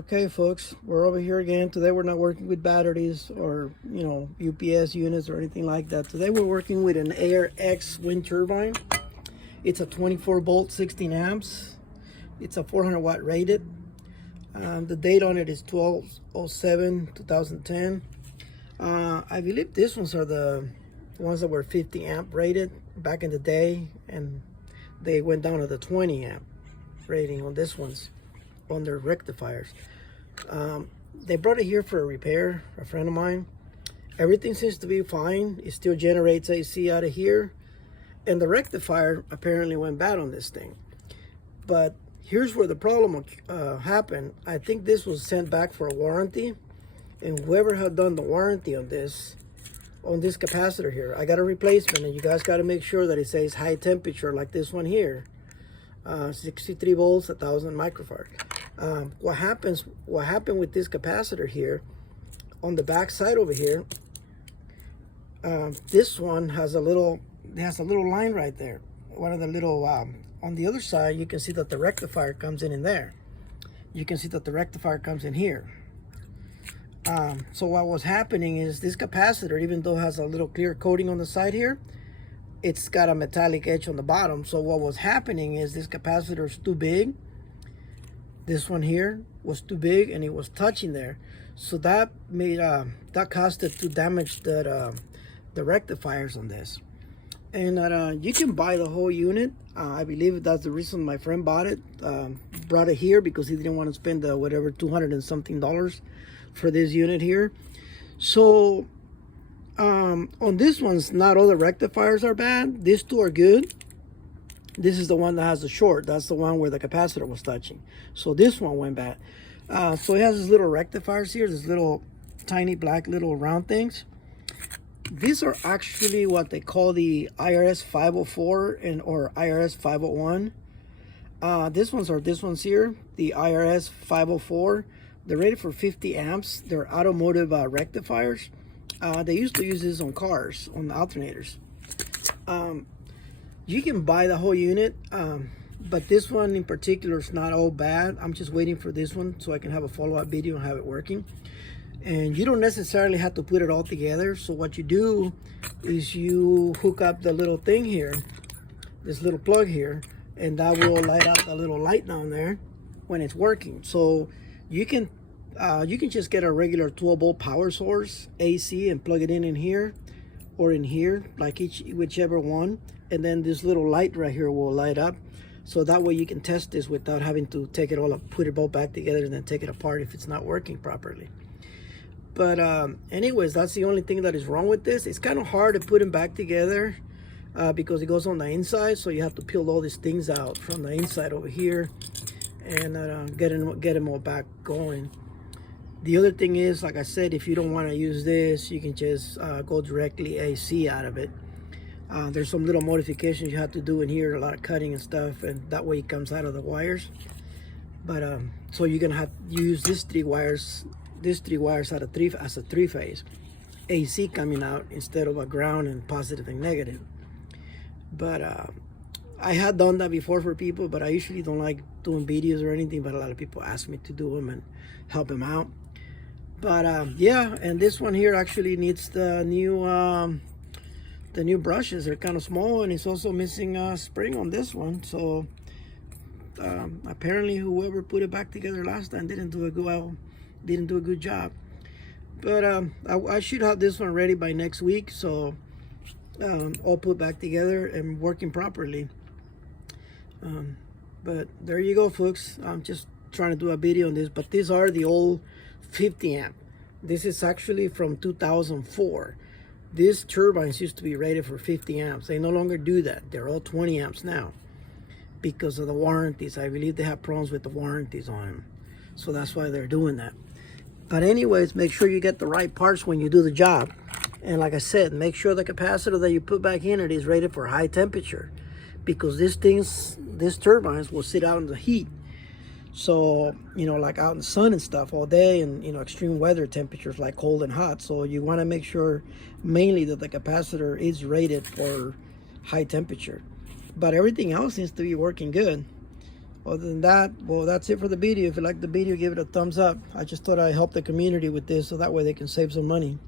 Okay, folks, we're over here again. Today we're not working with batteries or, UPS units or anything like that. Today we're working with an AirX wind turbine. It's a 24 volt, 16 amps. It's a 400 watt rated. The date on it is 12/07/2010. I believe these ones are the ones that were 50 amp rated back in the day, and they went down to the 20 amp rating on this ones, on their rectifiers. They brought it here for a repair, a friend of mine. Everything seems to be fine. It still generates AC out of here, and the rectifier apparently went bad on this thing. But here's where the problem happened. I think this was sent back for a warranty, and whoever had done the warranty on this capacitor here, I got a replacement, and you guys got to make sure that it says high temperature like this one here. 63 volts, 1000 microfarad. What happened with this capacitor here on the back side over here, this one has a little line right there. One of the little on the other side, you can see that the rectifier comes in there. You can see that the rectifier comes in here. So what was happening is this capacitor, even though it has a little clear coating on the side here, it's got a metallic edge on the bottom. So what was happening is this capacitor is too big. This one here was too big, and it was touching there. So that made that caused it to damage the rectifiers on this. And you can buy the whole unit. I believe that's the reason my friend bought it. Brought it here because he didn't want to spend whatever $200 and something for this unit here. So on this one's, not all the rectifiers are bad. These two are good. This is the one that has the short. That's the one where the capacitor was touching. So this one went bad. So it has these little rectifiers here, these little tiny black little round things. These are actually what they call the IRS 504 or IRS 501. These ones here, the IRS 504. They're rated for 50 amps. They're automotive rectifiers. They used to use this on cars, on the alternators. You can buy the whole unit, but this one in particular is not all bad. I'm just waiting for this one so I can have a follow-up video and have it working. And you don't necessarily have to put it all together. So what you do is you hook up the little thing here, this little plug here, and that will light up the little light down there when it's working. So you can just get a regular 12 volt power source AC and plug it in here or in here, like whichever one, and then this little light right here will light up. So that way you can test this without having to take it all up, put it both back together, and then take it apart if it's not working properly. But anyways, that's the only thing that is wrong with this. It's kind of hard to put them back together because it goes on the inside, so you have to peel all these things out from the inside over here and get them all back going. The other thing is, like I said, if you don't want to use this, you can just go directly AC out of it. There's some little modifications you have to do in here, a lot of cutting and stuff, and that way it comes out of the wires. But so you're gonna have to use these three wires as a three-phase AC coming out instead of a ground and positive and negative. But I had done that before for people, but I usually don't like doing videos or anything, but a lot of people ask me to do them and help them out. But yeah, and this one here actually needs the new brushes. They're kind of small, and it's also missing a spring on this one. So apparently whoever put it back together last time didn't do a good job. But I should have this one ready by next week, so all put back together and working properly. But there you go, folks. I'm just trying to do a video on this, but these are the old 50 amp. This is actually from 2004. These turbines used to be rated for 50 amps. They no longer do that. They're all 20 amps now because of the warranties. I believe they have problems with the warranties on them, so that's why they're doing that. But anyways, make sure you get the right parts when you do the job. And like I said, make sure the capacitor that you put back in it is rated for high temperature, because these turbines will sit out in the heat. So, like out in the sun and stuff all day, and, extreme weather temperatures like cold and hot. So you want to make sure mainly that the capacitor is rated for high temperature. But everything else seems to be working good. Other than that, well, that's it for the video. If you like the video, give it a thumbs up. I just thought I'd help the community with this so that way they can save some money.